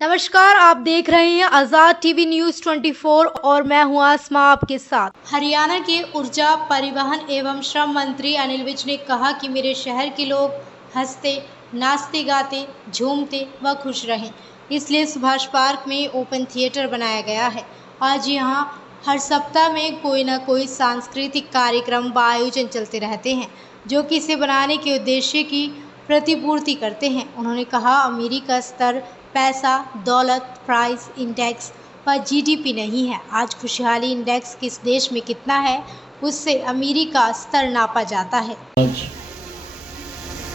नमस्कार, आप देख रहे हैं आज़ाद टीवी न्यूज़ 24 और मैं हूं आसमा आपके साथ। हरियाणा के ऊर्जा, परिवहन एवं श्रम मंत्री अनिल विज ने कहा कि मेरे शहर के लोग हंसते, नाचते, गाते, झूमते व खुश रहें, इसलिए सुभाष पार्क में ओपन थिएटर बनाया गया है। आज यहां हर सप्ताह में कोई न कोई सांस्कृतिक कार्यक्रम व आयोजन चलते रहते हैं, जो कि इसे बनाने के उद्देश्य की प्रतिपूर्ति करते हैं। उन्होंने कहा, अमीरी का स्तर पैसा, दौलत, प्राइस इंडेक्स व जीडीपी नहीं है। आज खुशहाली इंडेक्स किस देश में कितना है, उससे अमीरी का स्तर नापा जाता है। आज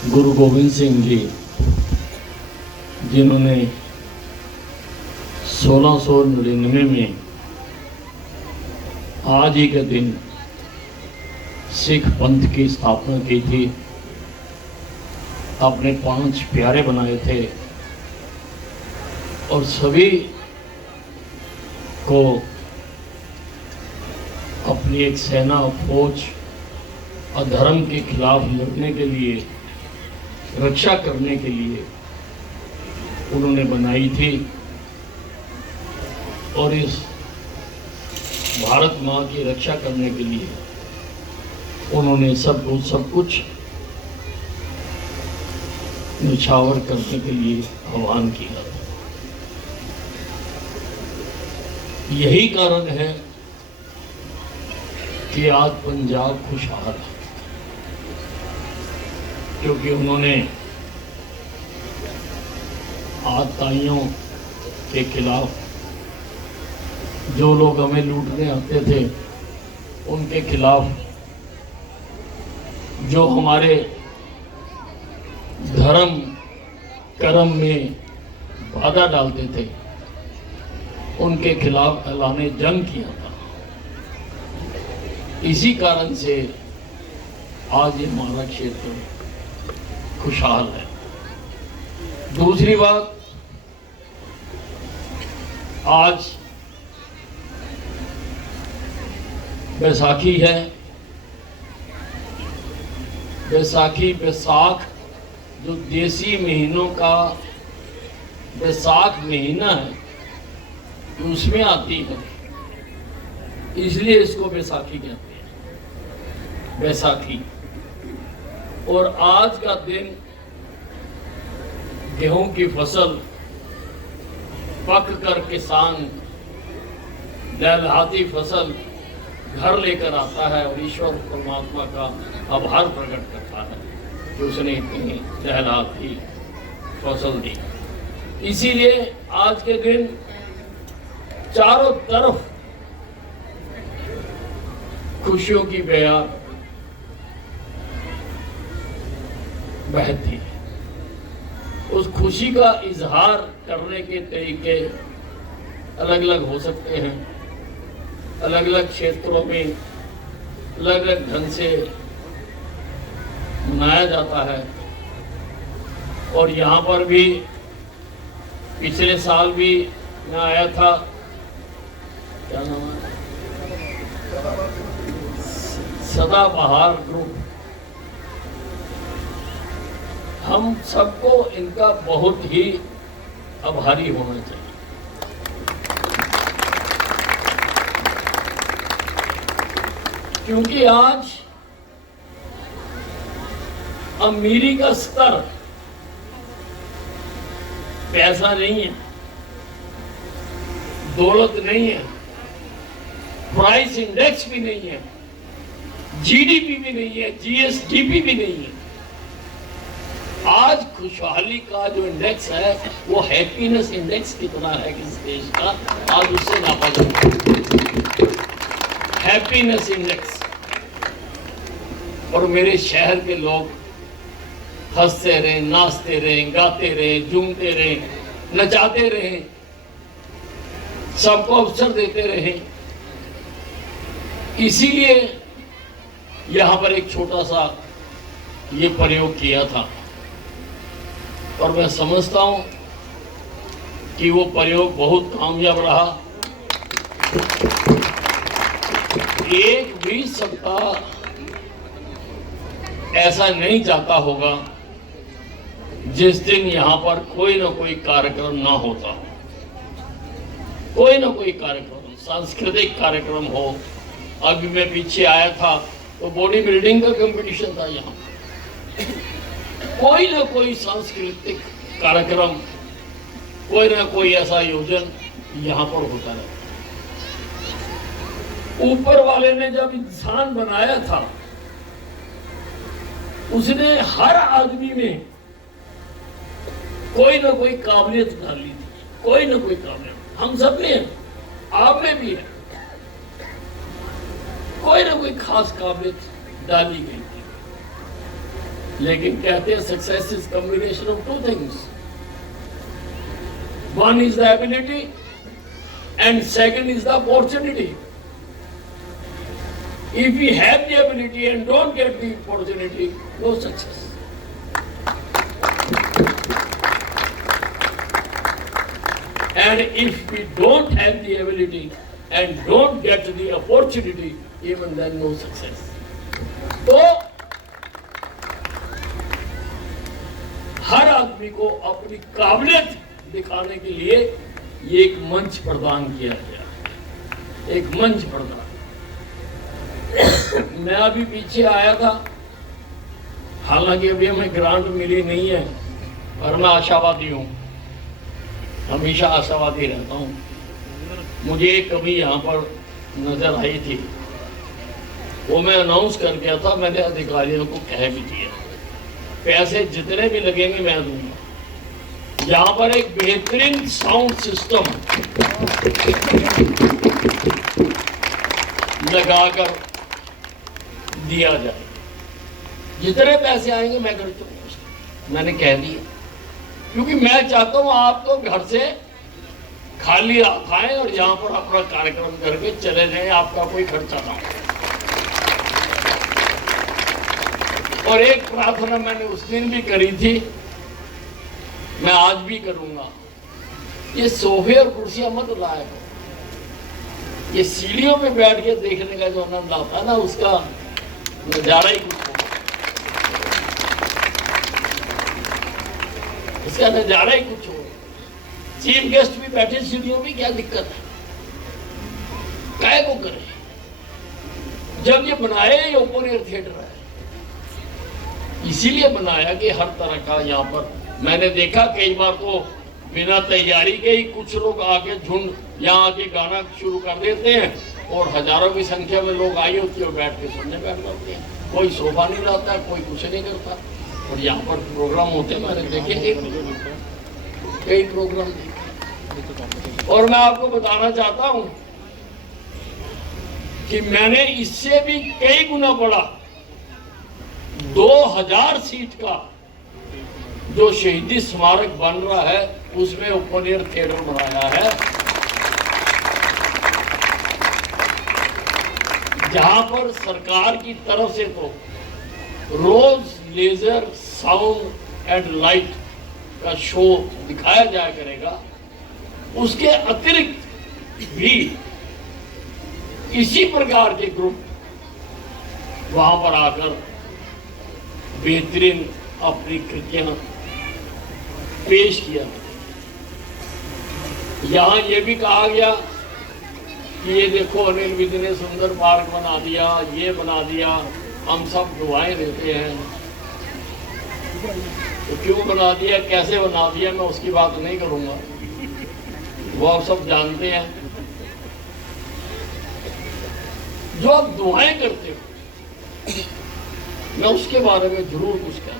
गुरु गोविंद सिंह जी, जिन्होंने 1699 में आज ही के दिन सिख पंथ की स्थापना की थी, अपने 5 प्यारे बनाए थे और सभी को अपनी एक सेना, फौज और धर्म के खिलाफ लड़ने के लिए, रक्षा करने के लिए उन्होंने बनाई थी। और इस भारत माँ की रक्षा करने के लिए उन्होंने सब कुछ निछावर करने के लिए आह्वान किया। यही कारण है कि आज पंजाब खुशहाल है, क्योंकि उन्होंने आतताइयों के खिलाफ, जो लोग हमें लूटने आते थे उनके खिलाफ, जो हमारे धर्म कर्म में बाधा डालते थे, उनके खिलाफ ऐलाने जंग किया था। इसी कारण से आज ये हमारा क्षेत्र खुशहाल है। दूसरी बात, आज बैसाखी है। बैसाख जो देसी महीनों का बैसाख महीना है, उसमें आती है, इसलिए इसको बैसाखी कहते हैं। बैसाखी। और आज का दिन गेहूं की फसल पक कर किसान लहलहाती फसल घर लेकर आता है और ईश्वर परमात्मा का आभार प्रकट करता है कि उसने इतनी लहलहाती फसल दी। इसीलिए आज के दिन चारों तरफ खुशियों की बयार बहती है। उस खुशी का इजहार करने के तरीके अलग अलग हो सकते हैं, अलग अलग क्षेत्रों में अलग अलग ढंग से मनाया जाता है। और यहाँ पर भी पिछले साल भी मैं आया था, क्या नाम है, सदाबहार ग्रुप। हम सबको इनका बहुत ही आभारी होना चाहिए, क्योंकि आज अमीरी का स्तर पैसा नहीं है, दौलत नहीं है, प्राइस इंडेक्स भी नहीं है, जीडीपी भी नहीं है, जीएसडीपी भी नहीं है। आज खुशहाली का जो इंडेक्स है वो हैप्पीनेस इंडेक्स की तरह है किस देश का, आज उससे नापा जाता है हैप्पीनेस इंडेक्स। और मेरे शहर के लोग हंसते रहे, नाचते रहे, गाते रहे, झूमते रहे, नचाते रहे, सबको अवसर देते रहे। इसीलिए यहां पर एक छोटा सा ये प्रयोग किया था और मैं समझता हूं कि वो प्रयोग बहुत कामयाब रहा। एक भी सप्ताह ऐसा नहीं जाता होगा जिस दिन यहाँ पर कोई ना कोई कार्यक्रम ना होता हो। कोई ना कोई कार्यक्रम, सांस्कृतिक कार्यक्रम हो। अभी मैं पीछे आया था तो बॉडी बिल्डिंग का कंपटीशन था यहाँ। कोई ना कोई सांस्कृतिक कार्यक्रम, कोई ना कोई ऐसा आयोजन यहाँ पर होता है। ऊपर वाले ने जब इंसान बनाया था, उसने हर आदमी में कोई ना कोई काबिलियत डाली थी, कोई ना कोई काबिलियत हम सब में है, आप में भी है। कोई ना कोई खास काबिलियत डाली गई थी। लेकिन कहते हैं success is combination of two things, one is the ability and second is the opportunity. If we have the ability and don't get the opportunity, no success. And if we don't have the ability and don't get the opportunity, even then no success. तो हर आदमी को अपनी काबिलियत दिखाने के लिए ये एक मंच प्रदान किया गया, एक मंच प्रदान। मैं अभी पीछे आया था, हालांकि अभी हमें ग्रांट मिली नहीं है, पर मैं आशावादी हूँ, हमेशा आशावादी रहता हूँ। मुझे एक कमी यहाँ पर नजर आई थी, वो मैं अनाउंस कर गया था, मैंने अधिकारियों को कह भी दिया, पैसे जितने भी लगेंगे मैं दूंगा। यहाँ पर एक बेहतरीन साउंड सिस्टम लगाकर दिया जाए, जितने पैसे आएंगे मैं कर दूंगा, मैंने कह दिया। क्योंकि मैं चाहता हूं आप तो घर से खाली हाथ आए और यहाँ पर अपना कार्यक्रम करके चले जाएं, आपका कोई खर्चा ना हो। और एक प्रार्थना मैंने उस दिन भी करी थी, मैं आज भी करूंगा, ये सोफे और कुर्सियां मत लाए हो, ये सीढ़ियों पे बैठ के देखने का जो आनंद आता है ना, उसका नजारा ही कुछ हो, उसका नजारा ही कुछ हो। चीफ गेस्ट भी बैठे सीढ़ियों में, क्या दिक्कत है, काय को करे। जब ये बनाया ये ओपन एयर थिएटर है, इसीलिए बनाया कि हर तरह का यहाँ पर, मैंने देखा कई बार तो बिना तैयारी के ही कुछ लोग आके झुंड यहाँ आके गाना शुरू कर देते हैं और हजारों की संख्या में लोग आई होती है और बैठ के सुनने बैठ जाते हैं। कोई सोफा नहीं लाता, कोई कुछ नहीं करता। और यहाँ पर प्रोग्राम होते हैं, मैंने देखे कई प्रोग्राम देखे। और मैं आपको बताना चाहता हूँ कि मैंने इससे भी कई गुना बड़ा 2000 सीट का जो शहीदी स्मारक बन रहा है, उसमें ओपन एयर थिएटर बनाया है, जहां पर सरकार की तरफ से तो रोज लेजर साउंड एंड लाइट का शो दिखाया जाया करेगा। उसके अतिरिक्त भी इसी प्रकार के ग्रुप वहां पर आकर बेहतरीन अपनी कृतियां पेश किया। यहाँ ये भी कहा गया कि ये देखो अनिल विज ने सुंदर पार्क बना दिया, ये बना दिया, हम सब दुआएं देते हैं। तो क्यों बना दिया, कैसे बना दिया, मैं उसकी बात नहीं करूंगा, वो आप सब जानते हैं। जो आप दुआएं करते हो, मैं उसके बारे में जरूर कुछ कहना।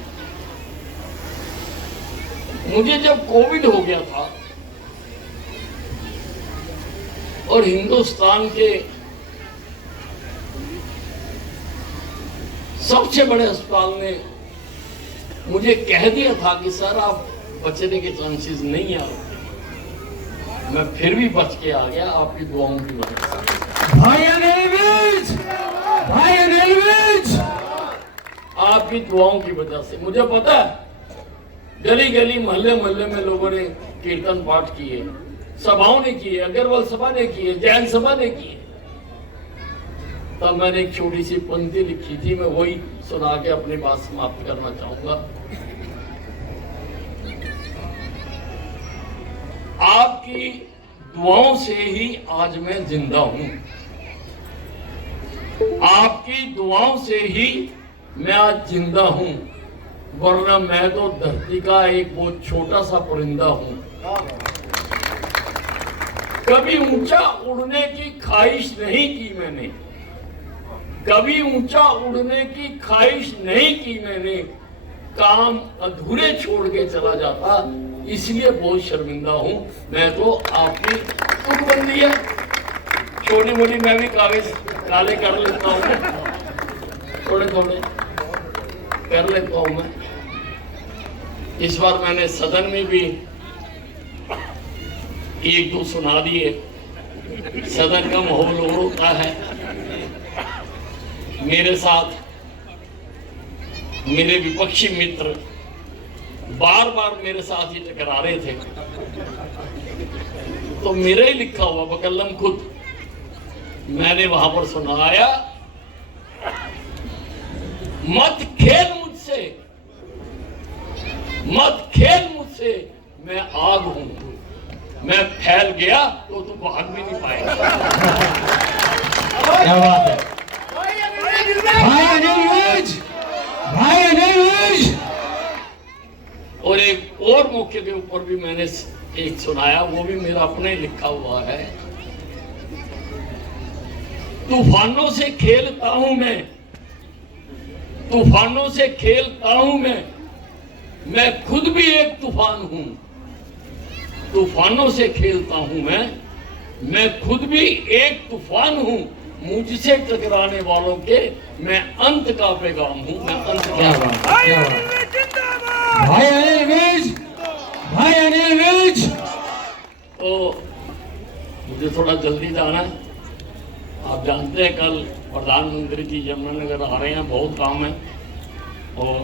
मुझे जब कोविड हो गया था और हिंदुस्तान के सबसे बड़े अस्पताल ने मुझे कह दिया था कि सर आप बचने के चांसेस नहीं आ रहे, मैं फिर भी बच के आ गया आपकी दुआओं की वजह से। भाई अनिल विज, भाई अनिल विज, आपकी दुआओं की वजह से। मुझे पता है गली गली मोहल्ले मोहल्ले में लोगों ने कीर्तन पाठ किए, सभाओं ने किए, अग्रवाल सभा ने किए, जैन सभा ने किए। तब मैंने एक छोटी सी पंक्ति लिखी थी, मैं वही सुना के अपनी बात समाप्त करना चाहूंगा। आपकी दुआओं से ही आज मैं जिंदा हूं। आपकी दुआओं से ही मैं आज जिंदा हूं, वरना मैं तो धरती का एक बहुत छोटा सा परिंदा हूं। कभी ऊंचा उड़ने की ख्वाहिश नहीं की मैंने, कभी ऊंचा उड़ने की ख्वाहिश नहीं की मैंने। काम अधूरे छोड़ के चला जाता, इसलिए बहुत शर्मिंदा हूं। मैं तो आपकी तुकबंदी है, छोटी मोटी मैं भी कागज काले कर लेता हूं, थोड़े थोड़े कर लेता हूं मैं। इस बार मैंने सदन में भी एक दो सुना दिए। सदन का माहौल और होता है। मेरे साथ मेरे विपक्षी मित्र बार बार मेरे साथ ही टकरा रहे थे, तो मेरा ही लिखा हुआ बकलम खुद मैंने वहां पर सुनाया, मत खेल मुझसे, मत खेल मुझसे, मैं आग हूं, मैं फैल गया तो तू भाग भी नहीं पाएगा। क्या बात है भाई अनिल विज, भाई अनिल विज। और एक और मौके के ऊपर भी मैंने एक सुनाया, वो भी मेरा अपने लिखा हुआ है। तूफानों से खेलता हूं मैं, तूफानों से खेलता हूं मैं खुद भी एक तूफान हूं। तूफानों से खेलता हूं मैं खुद भी एक तूफान हूं। मुझसे टकराने वालों के मैं अंत का पैगाम हूं, मैं अंत क्या बात है, क्या बात है। भाई अनिल विज, भाई अनिल विज। तो मुझे थोड़ा जल्दी जाना है। आप जानते हैं कल प्रधानमंत्री जी यमुनानगर आ रहे हैं, बहुत काम है। और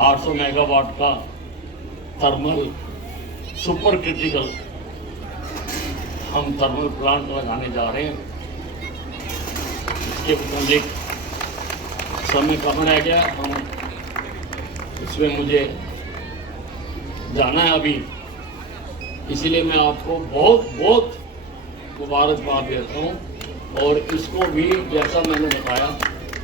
800 मेगावाट का थर्मल सुपर क्रिटिकल हम थर्मल प्लांट लगाने जा रहे हैं। इसके मुताबिक समय कम रह गया, हम इसमें मुझे जाना है अभी, इसलिए मैं आपको बहुत बहुत मुबारकबाद देता हूँ। और इसको भी जैसा मैंने बताया,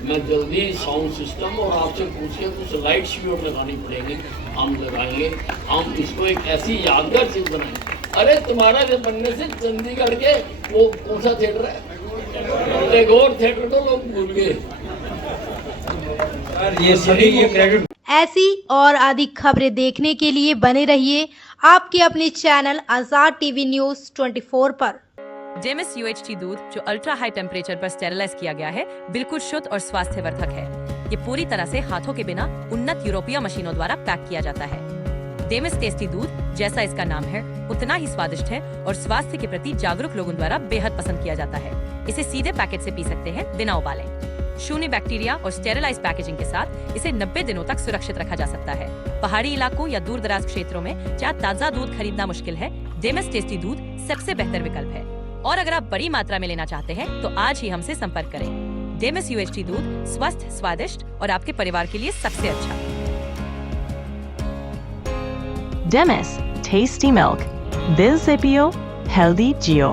मैं जल्दी साउंड सिस्टम और आपसे पूछिए कुछ लाइट्स भी और लगानी पड़ेगी, हम लगाएंगे। हम इसको एक ऐसी यादगार चीज बनाएंगे। अरे तुम्हारा जब बनने से चंडीगढ़ के वो कौन सा थिएटर है, टैगोर थिएटर तो लोग भूल गए। ये सभी ये क्रेडिट। ऐसी और अधिक खबरें देखने के लिए बने रहिए आपके अपने चैनल आजाद टीवी न्यूज 24 पर। डेमिस UHT दूध जो अल्ट्रा हाई टेम्परेचर पर स्टेरिलाइज किया गया है, बिल्कुल शुद्ध और स्वास्थ्यवर्धक है। ये पूरी तरह से हाथों के बिना उन्नत यूरोपीय मशीनों द्वारा पैक किया जाता है। डेमिस टेस्टी दूध, जैसा इसका नाम है, उतना ही स्वादिष्ट है और स्वास्थ्य के प्रति जागरूक लोगों द्वारा बेहद पसंद किया जाता है। इसे सीधे पैकेट से पी सकते हैं बिना उबाले। शून्य बैक्टीरिया और स्टेरिलाइज पैकेजिंग के साथ इसे 90 दिनों तक सुरक्षित रखा जा सकता है। पहाड़ी इलाकों या दूर दराज क्षेत्रों में जहाँ ताजा दूध खरीदना मुश्किल है, डेमिस टेस्टी दूध सबसे बेहतर विकल्प है। और अगर आप बड़ी मात्रा में लेना चाहते हैं तो आज ही हमसे संपर्क करें। डेमिस UHT दूध स्वस्थ, स्वादिष्ट और आपके परिवार के लिए सबसे अच्छा। Demis, tasty milk. Bill Zipio, healthy Geo.